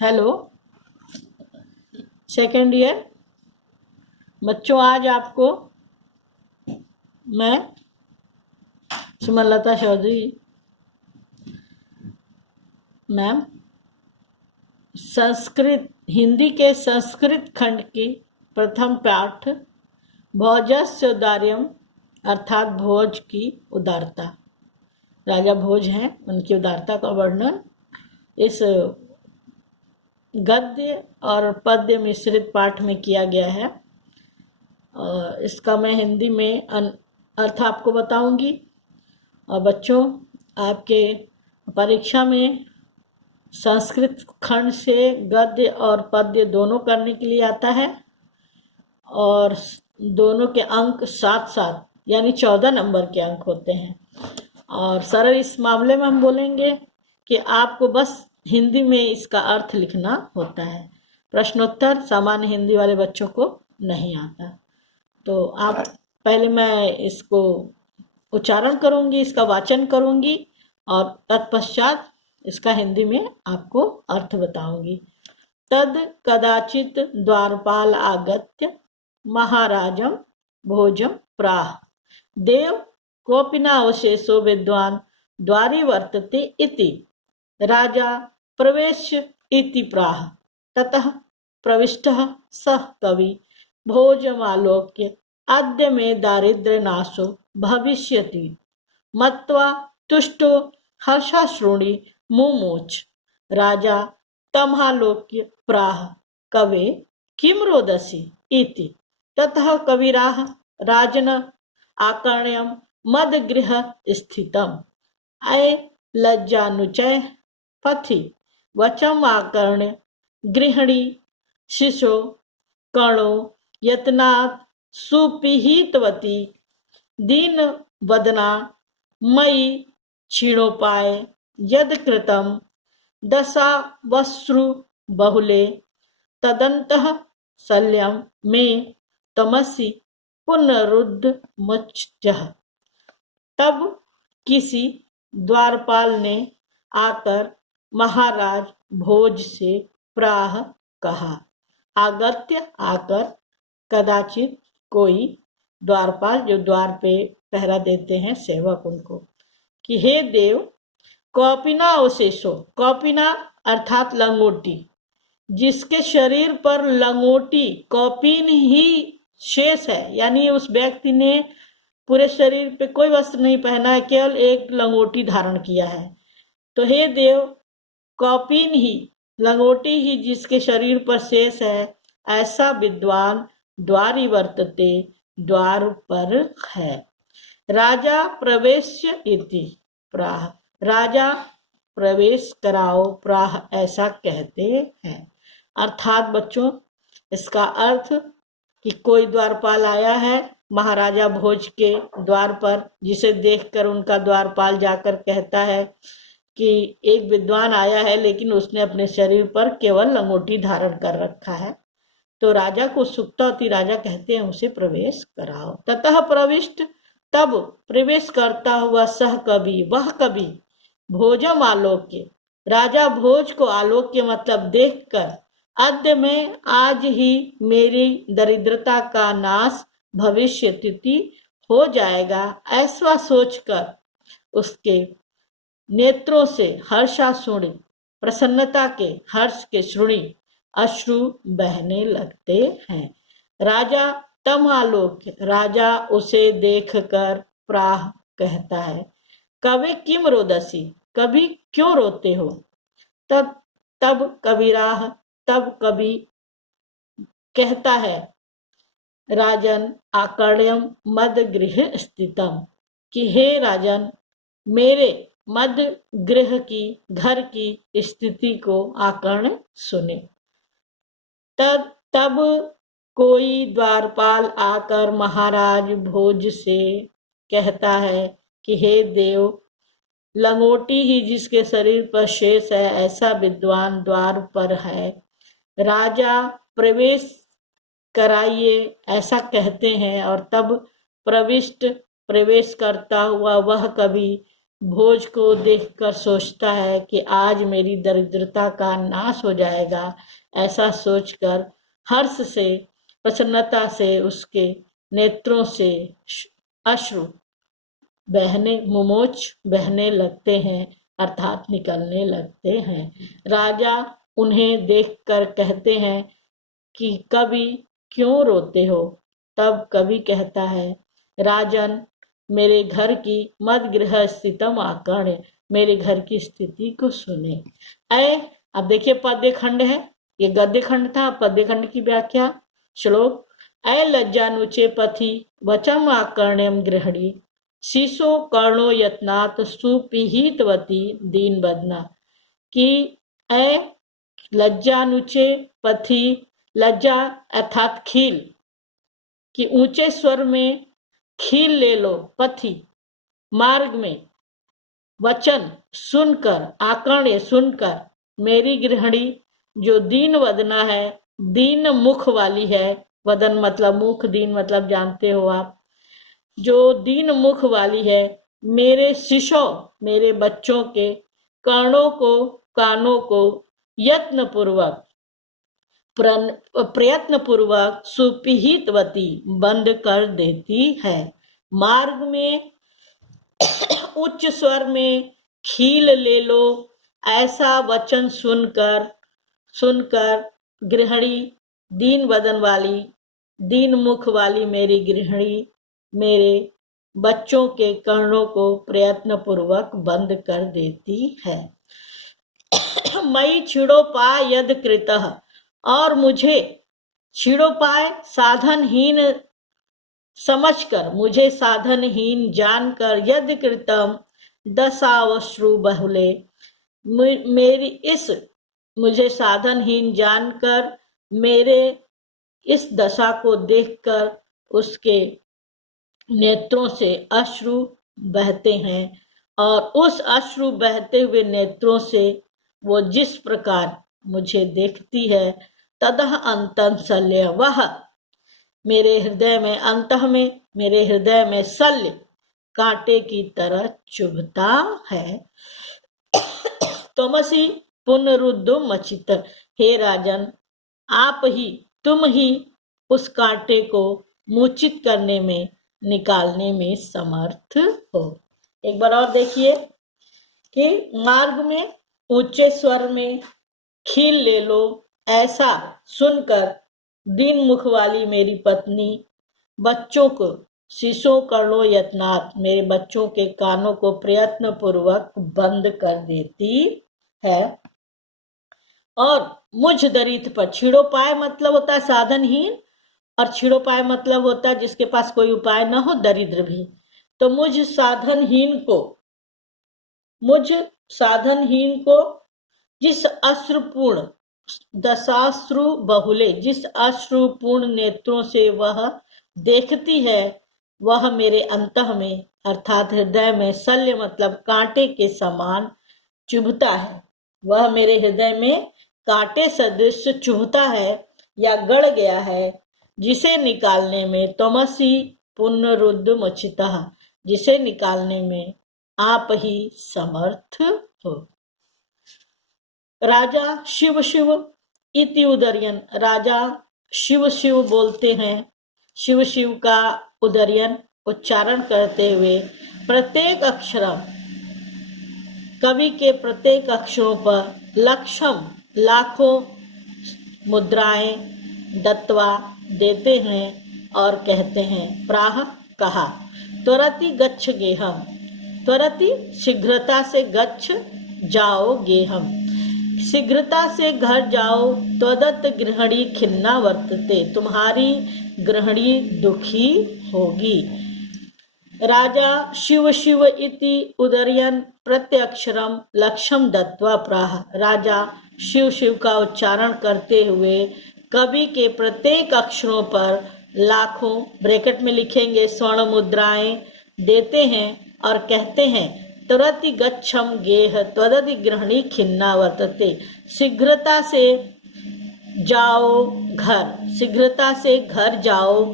Hello second year बच्चों, आज आपको मैं सुमलता चौधरी मैम संस्कृत हिंदी के संस्कृत खंड की प्रथम पाठ भोजस्य उदार्यम अर्थात भोज की उदारता। राजा भोज हैं, उनकी उदारता का वर्णन इस गद्य और पद्य मिश्रित पाठ में किया गया है। इसका मैं हिंदी में अर्थ आपको बताऊंगी। और बच्चों, आपके परीक्षा में संस्कृत खंड से गद्य और पद्य दोनों करने के लिए आता है और दोनों के अंक 7-7 यानी 14 नंबर के अंक होते हैं। और सरल इस मामले में हम बोलेंगे कि आपको बस हिंदी में इसका अर्थ लिखना होता है। प्रश्नोत्तर सामान्य हिंदी वाले बच्चों को नहीं आता। तो आप पहले मैं इसको उच्चारण करूंगी, इसका वाचन करूंगी और तत्पश्चात इसका हिंदी में आपको अर्थ बताऊंगी। तद कदाचित द्वारपाल आगत्य महाराजम भोजम प्राह देव कोपि नावशेषो विद्वान द्वारी वर्तते इति राजा प्रवेश्य इति प्राह। ततः प्रविष्टः सः कवि भोजमालोक्य अद्य मे दारिद्र्य नाशो भविष्यति मत्वा तुष्टो हर्षाश्रुणि मुमुच। राजा तमालोक्य प्राह कवे किम रोदसी इति। ततः कविराह राजन आकर्ण्यम मदगृह स्थितम अय लज्जानुचय पथि वचम आकर्ण्य गृहिणी शिशो कर्णो यत्नात् सुपिहितवती दीन वदना मयि क्षीणोपाय यद कृतं दशा वस्रु बहुले तदन्तः शल्यं मे तमसि पुनरुद्ध मुच्यः। तब किसी द्वारपाल ने आकर महाराज भोज से प्राह कहा, आगत्य आकर, कदाचित कोई, द्वारपाल जो द्वार पे पहरा देते हैं सेवक उनको, कि हे देव कौपिना अवशेषो, कौपिना अर्थात लंगोटी, जिसके शरीर पर लंगोटी कौपिन ही शेष है, यानी उस व्यक्ति ने पूरे शरीर पे कोई वस्त्र नहीं पहना है, केवल एक लंगोटी धारण किया है। तो हे देव कौपिन ही, लंगोटी ही जिसके शरीर पर शेष है, ऐसा विद्वान द्वारी वर्तते, द्वार पर है। राजा प्रवेश्य इति प्राह, राजा प्रवेश कराओ प्राह ऐसा कहते हैं। अर्थात बच्चों, इसका अर्थ कि कोई द्वारपाल आया है महाराजा भोज के द्वार पर, जिसे देखकर उनका द्वारपाल जाकर कहता है कि एक विद्वान आया है लेकिन उसने अपने शरीर पर केवल लंगोटी धारण कर रखा है। तो राजा को उत्सुकता होती, राजा कहते हैं उसे प्रवेश कराओ। ततः प्रविष्ट, तब प्रवेश करता हुआ सह कवि, वह कवि, भोजम आलोक्य, राजा भोज को आलोक्य मतलब देखकर, अद्य में आज ही मेरी दरिद्रता का नाश भविष्य तिथि हो जाएगा, ऐसा सोचकर उसके नेत्रों से हर्षाश्रुणि, प्रसन्नता के हर्ष के श्रुणि अश्रु बहने लगते हैं। राजा तम आलोक्य, राजा उसे देखकर प्राह कहता है, कवि किम रोदसी, कभी क्यों रोते हो। तब कविराह, तब कवि कहता है, राजन आकर्ण्यम मद गृह स्थितम, कि हे राजन मेरे मध्य गृह की, घर की स्थिति को आकर्ण सुने। तब कोई द्वारपाल आकर महाराज भोज से कहता है कि हे देव लंगोटी ही जिसके शरीर पर शेष है, ऐसा विद्वान द्वार पर है, राजा प्रवेश कराइए ऐसा कहते हैं। और तब प्रविष्ट, प्रवेश करता हुआ वह कवि भोज को देखकर सोचता है कि आज मेरी दरिद्रता का नाश हो जाएगा। ऐसा सोचकर हर्ष से, प्रसन्नता से उसके नेत्रों से अश्रु मुमोच बहने लगते हैं, अर्थात निकलने लगते हैं। राजा उन्हें देखकर कहते हैं कि कवि क्यों रोते हो? तब कवि कहता है, राजन, मेरे घर की मद गृह स्थितम आकर्ण, मेरे घर की स्थिति को सुने। अब देखिए पद्य खंड है, ये गद्य खंड था। पद्य खंड की व्याख्या श्लोक। लज्जानुचे पथि वचम आकर्ण्यम गृहणी, शीशो कर्णो यत्नात् सुपिहितवती दीन बदना। कि लज्जानुचे पथि, लज्जा अर्थात खील, कि ऊंचे स्वर में खील ले लो, पथि मार्ग में, वचन सुनकर, आकर्ण्य सुनकर, मेरी गृहिणी जो दीन वदना है, दीन मुख वाली है, वदन मतलब मुख, दीन मतलब जानते हो आप, जो दीन मुख वाली है, मेरे शिशो, मेरे बच्चों के कर्णों को, कानों को यत्न पूर्वक, प्रयत्न पूर्वक सुपिहितवती बंद कर देती है। मार्ग में उच्च स्वर में खील ले लो, ऐसा वचन सुनकर गृहिणी, दीन वदन वाली, दीन मुख वाली मेरी गृहिणी मेरे बच्चों के कर्णों को प्रयत्न पूर्वक बंद कर देती है। मई छिड़ोपाय यद कृतः, और मुझे छिड़ोपाय साधनहीन समझकर, मुझे साधनहीन जानकर, यद कृतम दशावश्रु बहुले, मेरी इस, मुझे साधनहीन जानकर मेरे इस दशा को देखकर उसके नेत्रों से अश्रु बहते हैं, और उस अश्रु बहते हुए नेत्रों से वो जिस प्रकार मुझे देखती है, तदह अंतः शल्य, वह मेरे हृदय में, अंतः में, मेरे हृदय में शल्य कांटे की तरह चुभता है। तमसी पुनरुद्धो मचित, हे राजन, आप ही, तुम ही उस कांटे को मूर्छित करने में, निकालने में समर्थ हो। एक बार और देखिए कि मार्ग में ऊंचे स्वर में खील ले लो, ऐसा सुनकर दीन मुख वाली मेरी पत्नी बच्चों को शीशो कर्णो यत्नात्, मेरे बच्चों के कानों को प्रयत्न पूर्वक बंद कर देती है। और मुझ दरिद्र पर, छिड़ोपाय मतलब होता है साधनहीन, और छिड़ोपाय मतलब होता है जिसके पास कोई उपाय न हो, दरिद्र भी। तो मुझ साधनहीन को जिस अश्रुपूर्ण, दशाश्रु बहुले, जिस अश्रुपूर्ण नेत्रों से वह देखती है, वह मेरे अंतः में अर्थात हृदय में शल्य मतलब कांटे के समान चुभता है। वह मेरे हृदय में कांटे सदृश चुभता है या गड़ गया है, जिसे निकालने में तमसी पुनरुद्ध मचितः, जिसे निकालने में आप ही समर्थ हो। राजा शिव शिव इति उदर्यन, राजा शिव शिव बोलते हैं, शिव शिव का उदर्यन उच्चारण करते हुए प्रत्येक अक्षर, कवि के प्रत्येक अक्षरों पर लक्षम लाखों मुद्राएं दत्वा देते हैं और कहते हैं, प्राह कहा, त्वरति गच्छ गेहम, त्वरति शीघ्रता से, गच्छ जाओ, गेहम शीघ्रता से घर जाओ, त्वदत्त गृहिणी खिन्ना वर्तते, तुम्हारी गृहिणी दुखी होगी। राजा शिव शिव इति उदर्यन प्रत्यक्षरम लक्ष्यम दत्वा प्राह, राजा शिव शिव का उच्चारण करते हुए कवि के प्रत्येक अक्षरों पर लाखों, ब्रैकेट में लिखेंगे, स्वर्ण मुद्राएं देते हैं और कहते हैं, त्वरति गच्छम गेह त्वदति गृहिणी खिन्ना वर्तते, शीघ्रता से जाओ घर, शीघ्रता से घर जाओ,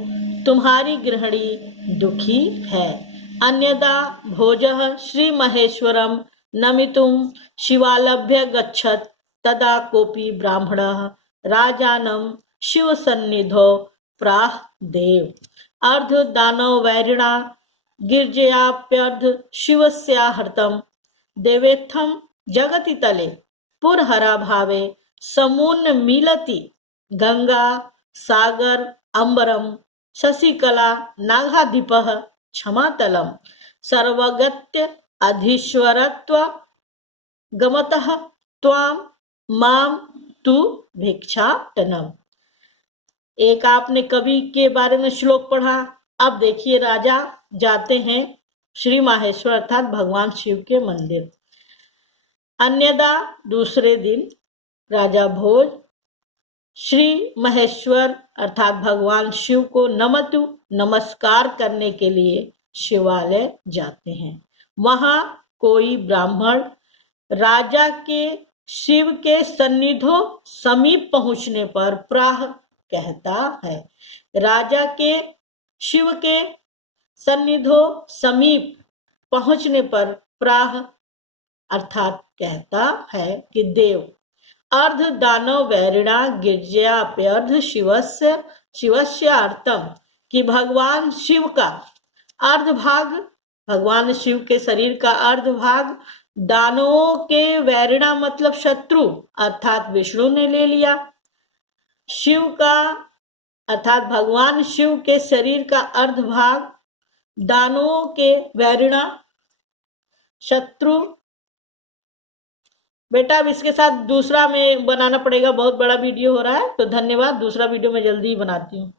तुम्हारी गृहिणी दुखी है। अन्यदा भोजः श्रीमहेश्वरं नमितुं शिवालभ्य गच्छत् तदा कोऽपि ब्राह्मणः राजानं शिवसन्निधौ प्राह देव अर्धदानवैरिणा गिर्जयाप्यर्ध शिवस्याहृतं देवेत्थं जगति तले पुरहराभावे समुन्मीलति गंगा सागर अंबरम शशिकला नागाधिपः क्षमातलम सर्वगत्य अधीश्वरत्व गमतः त्वां माम तु भिक्षाटनम। एक आपने कवि के बारे में श्लोक पढ़ा। अब देखिए राजा जाते हैं श्री माहेश्वर अर्थात भगवान शिव के मंदिर। अन्यदा दूसरे दिन राजा भोज श्री महेश्वर अर्थात भगवान शिव को नमतु नमस्कार करने के लिए शिवालय जाते हैं। वहां कोई ब्राह्मण राजा के शिव के सन्निधो समीप पहुंचने पर प्राह कहता है। राजा के शिव के सन्निधो समीप पहुंचने पर प्राह अर्थात कहता है कि देव अर्ध दानव वैरिणा गिर्जाप्यर्ध शिवस्य अर्थम कि भगवान शिव का अर्ध भाग भगवान शिव के शरीर का अर्ध भाग दानवों के वैरिणा मतलब शत्रु अर्थात विष्णु ने ले लिया। शिव का अर्थात भगवान शिव के शरीर का अर्ध भाग दानवों के वैरिणा शत्रु। बेटा अब इसके साथ दूसरा में बनाना पड़ेगा, बहुत बड़ा वीडियो हो रहा है, तो धन्यवाद। दूसरा वीडियो मैं जल्दी ही बनाती हूँ।